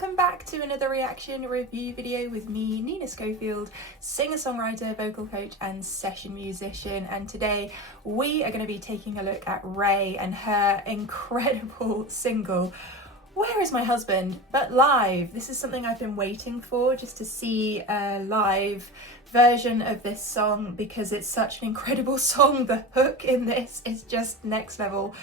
welcome back to another reaction review video with me, Nina Schofield, singer-songwriter, vocal coach and session musician. And today we are going to be taking a look at Raye and her incredible single, Where Is My Husband? But live. This is something I've been waiting for, just to see a live version of this song because it's such an incredible song. The hook in this is just next level.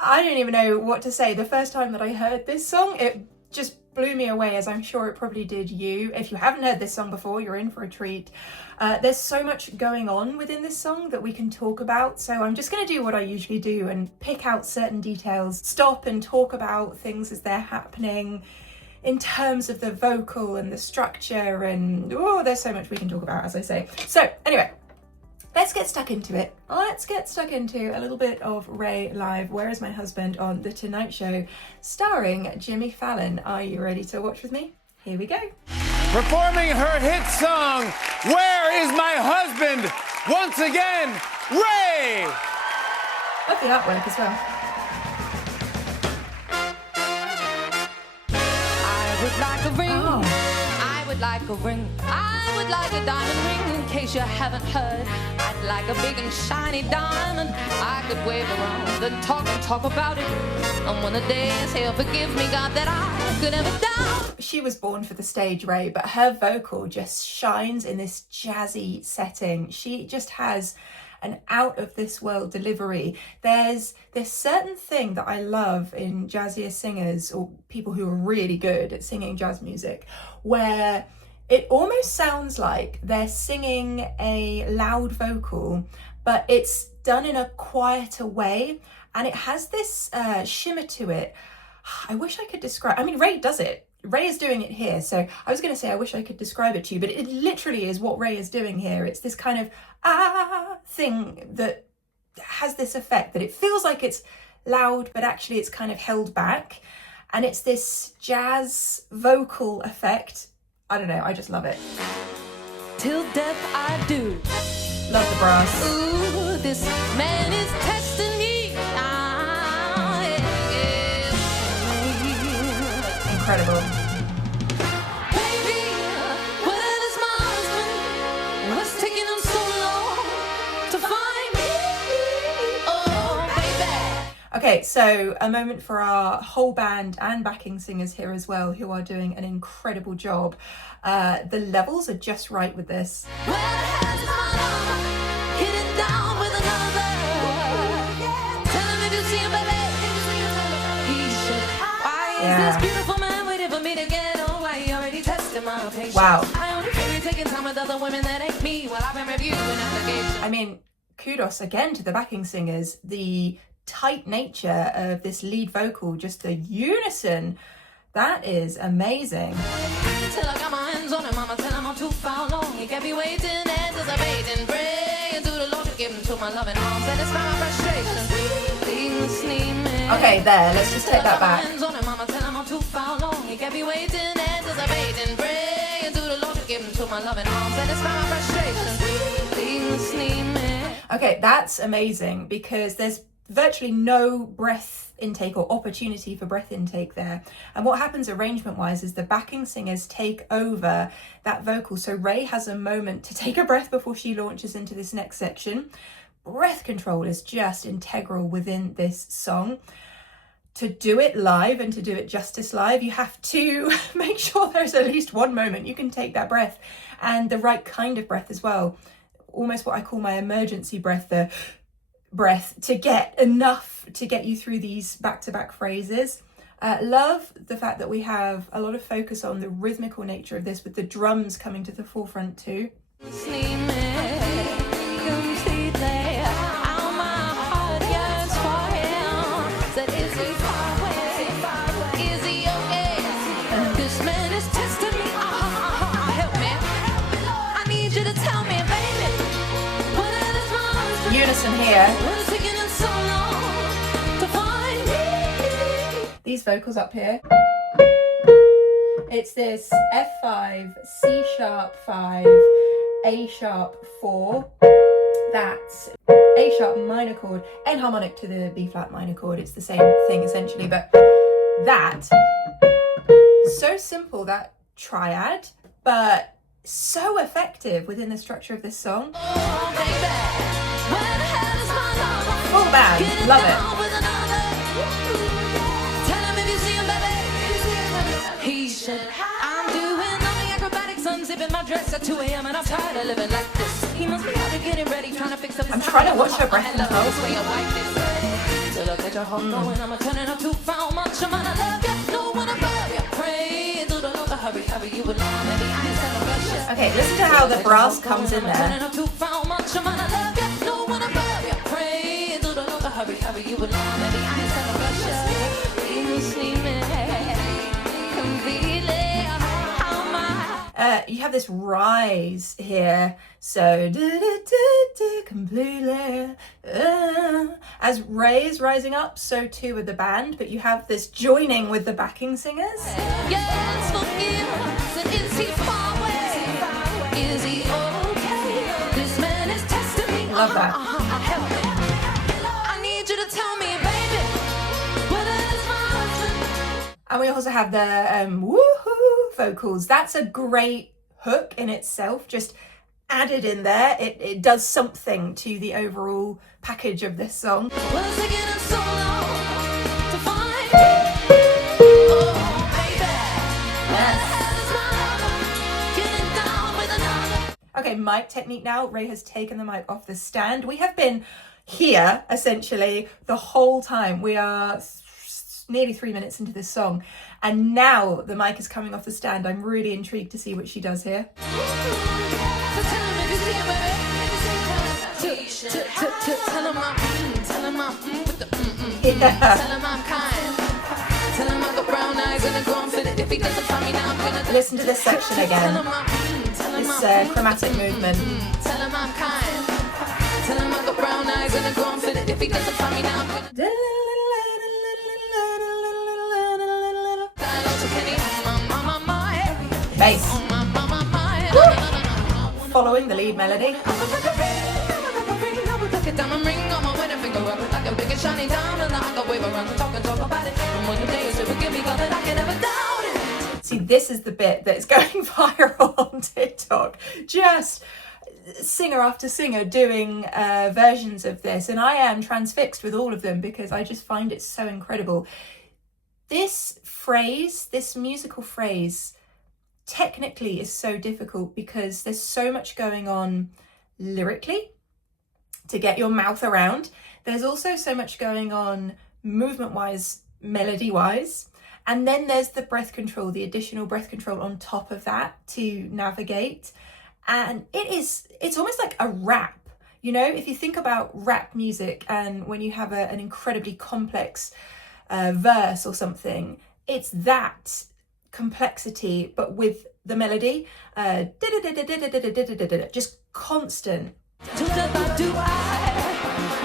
I don't even know what to say. The first time that I heard this song, it just blew me away, as I'm sure it probably did you. If you haven't heard this song before, you're in for a treat. There's so much going on within this song that we can talk about, so I'm just going to do what I usually do and pick out certain details, stop and talk about things as they're happening in terms of the vocal and the structure, and there's so much we can talk about, as I say. So anyway, let's get stuck into it. Let's get stuck into a little bit of Raye live, Where Is My Husband, on The Tonight Show, starring Jimmy Fallon. Are you ready to watch with me? Here we go. Performing her hit song, Where Is My Husband? Once again, Raye! Love the artwork as well. I would like a ring. I would like a ring. I would like a diamond ring, in case you haven't heard. I'd like a big and shiny diamond I could wave around and talk about it. And when the day is here, forgive me, God, that I could never doubt. She was born for the stage, Raye, but her vocal just shines in this jazzy setting. She just has an out-of-this-world delivery. There's this certain thing that I love in jazzier singers, or people who are really good at singing jazz music, where it almost sounds like they're singing a loud vocal, but it's done in a quieter way, and it has this shimmer to it. I wish I could describe. I mean, Raye does it. Raye is doing it here, so I was going to say I wish I could describe it to you, but it literally is what Raye is doing here. It's this kind of thing that has this effect that it feels like it's loud, but actually it's kind of held back, and it's this jazz vocal effect. I don't know, I just love it. Till death I do. Love the brass. Ooh, this man is testing me. Incredible. Baby, where is my husband? What's taking him so long to find me? Oh, baby. Okay, so a moment for our whole band and backing singers here as well, who are doing an incredible job. The levels are just right with this. Where has my love hidden down with another? Tell him if you see him, baby. He should. Why is this beautiful man waiting for me to get on? Why he already tested my patience? Wow. I only feel you're taking time with other women that ain't me while I've been reviewing applications. I mean, kudos again to the backing singers. The tight nature of this lead vocal, just the unison, that is amazing. Till I got my hands on him, mama, tell him I'm too far along. He kept me waiting, anticipating, praying to the Lord to give him to my loving arms. Satisfy my frustration. Okay, there, let's just take that back. Hands on him, mama, tell him I'm too far along. He kept me waiting, anticipating, praying to the Lord to give him to my loving arms. Satisfy my frustration. Okay, that's amazing, because there's virtually no breath intake or opportunity for breath intake there. And what happens arrangement wise is the backing singers take over that vocal. So Raye has a moment to take a breath before she launches into this next section. Breath control is just integral within this song. To do it live and to do it justice live, you have to make sure there's at least one moment you can take that breath, and the right kind of breath as well. Almost what I call my emergency breath, the breath to get enough to get you through these back-to-back phrases. Love the fact that we have a lot of focus on the rhythmical nature of this, with the drums coming to the forefront too. Unison here. These vocals up here. It's this F5, C sharp 5, A sharp 4. That's A sharp minor chord, enharmonic to the B flat minor chord. It's the same thing essentially, but that, so simple, that triad, but so effective within the structure of this song. Full band, love it. I'm doing all the acrobatics, unzipping my dress at 2 a.m. and I'm tired of living like this. He must be out of getting ready, trying to fix up his I'm trying to watch her breath control. So look at your heart going, I'm turning up to found much of mine. I love you, no one above you. Pray to the Lord to hurry, hurry, you would love me. I ain't selling rushes. Okay, listen to how the brass comes in there. Turning up to found much of mine. I love you, no one above you. Pray to the Lord to hurry, hurry, you would love me. I ain't selling rushes. You see me completely. You have this rise here, so completely. As Raye is rising up, so too with the band, but you have this joining with the backing singers. Yes, forgive. Is he far away? Is he okay? This man is testing me. Love that. Help me. I need you to tell me, baby, whether it's my husband. And we also have the woohoo vocals. That's a great hook in itself, just added in there. It does something to the overall package of this song. Well, it's taking us so long to find oh, baby. Yes. Getting down with another. Okay, mic technique now. Raye has taken the mic off the stand. We have been here essentially the whole time. We are nearly 3 minutes into this song, and now the mic is coming off the stand. I'm really intrigued to see what she does here. So tell him if you see him, baby. Tell him I'm with the Yeah. Tell him I'm kind. Tell him I got brown eyes and a grown fit. If he doesn't find me now, I'm gonna Listen to this section again. This chromatic movement. Tell him I'm kind. Tell him I got brown eyes and a grown fit. If he doesn't find me now, I'm gonna Bass. Following the lead melody. See, this is the bit that's going viral on TikTok. Just singer after singer doing versions of this, and I am transfixed with all of them because I just find it so incredible. This phrase, this musical phrase, technically is so difficult because there's so much going on lyrically to get your mouth around. There's also so much going on movement-wise, melody-wise, and then there's the breath control, the additional breath control on top of that to navigate. And it's almost like a rap. You know, if you think about rap music and when you have an incredibly complex verse or something, it's that complexity but with the melody, just constant.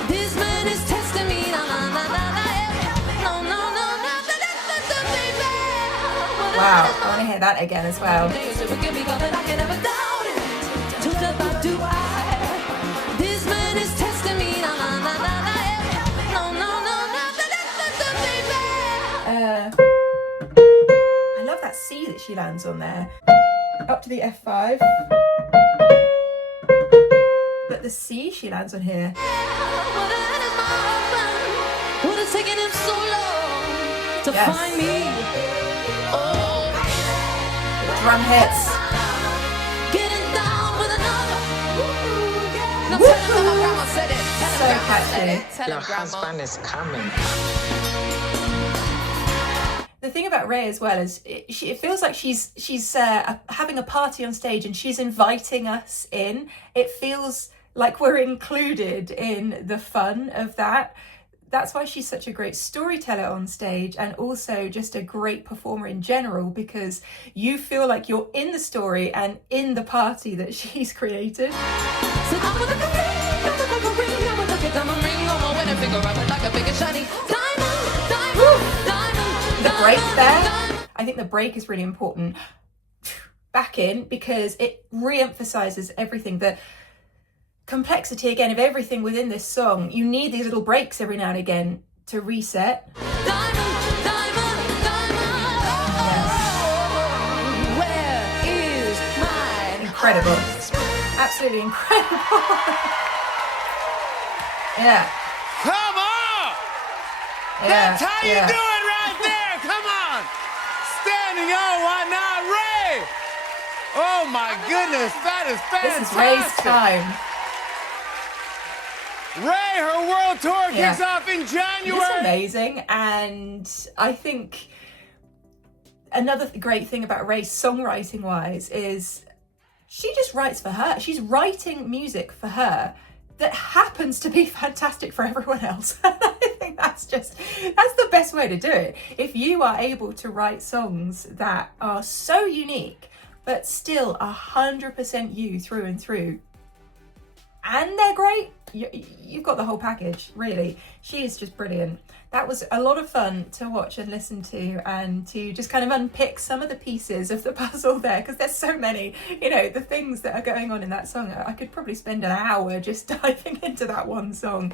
This man is testing me. Wow, I want to hear that again as well. This man is testing me. I love that C that she lands on there. Up to the F5. But the C she lands on here. What is taking him so long to Yes. find me? Oh, Drum hits. getting down with another. Now tell him how my grandma said it. Tell him So grandma said catchy. it. Tell Your him grandma. husband is coming. The thing about Raye as well is it feels like she's having a party on stage and she's inviting us in. It feels like we're included in the fun of that. That's why she's such a great storyteller on stage, and also just a great performer in general, because you feel like you're in the story and in the party that she's created. Said, I'm with a ring, I'm with a ring, I'm with a diamond ring on my wedding finger. I would like a big and shiny diamond, diamond. The break there, I think the break is really important. Back in, because it re-emphasizes everything, the complexity again of everything within this song. You need these little breaks every now and again to reset. Diamond, diamond, diamond. incredible. Absolutely incredible. Yeah. Come on! Yeah. That's how you yeah. do it right there! Come on! Standing on, why not, Raye? Oh my goodness, that is This fantastic! is Raye's time. Raye, her world tour kicks Yeah. off in January. It's amazing, and I think another great thing about Raye, songwriting wise, is she just writes for her. She's writing music for her that happens to be fantastic for everyone else. I think that's the best way to do it. If you are able to write songs that are so unique but still 100% you through and through, and they're great, you've got the whole package, really. She is just brilliant. That was a lot of fun to watch and listen to, and to just kind of unpick some of the pieces of the puzzle there, because there's so many, you know, the things that are going on in that song. I could probably spend an hour just diving into that one song.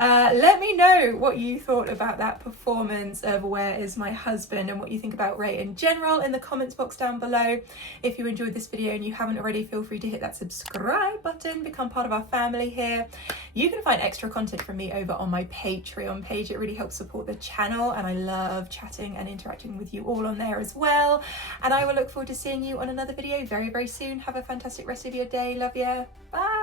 Let me know what you thought about that performance of Where Is My Husband, and what you think about Raye in general in the comments box down below. If you enjoyed this video and you haven't already, feel free to hit that subscribe button, become part of our family here. You can find extra content from me over on my Patreon page. It really helps support the channel, and I love chatting and interacting with you all on there as well. And I will look forward to seeing you on another video very, very soon. Have a fantastic rest of your day. Love ya. Bye.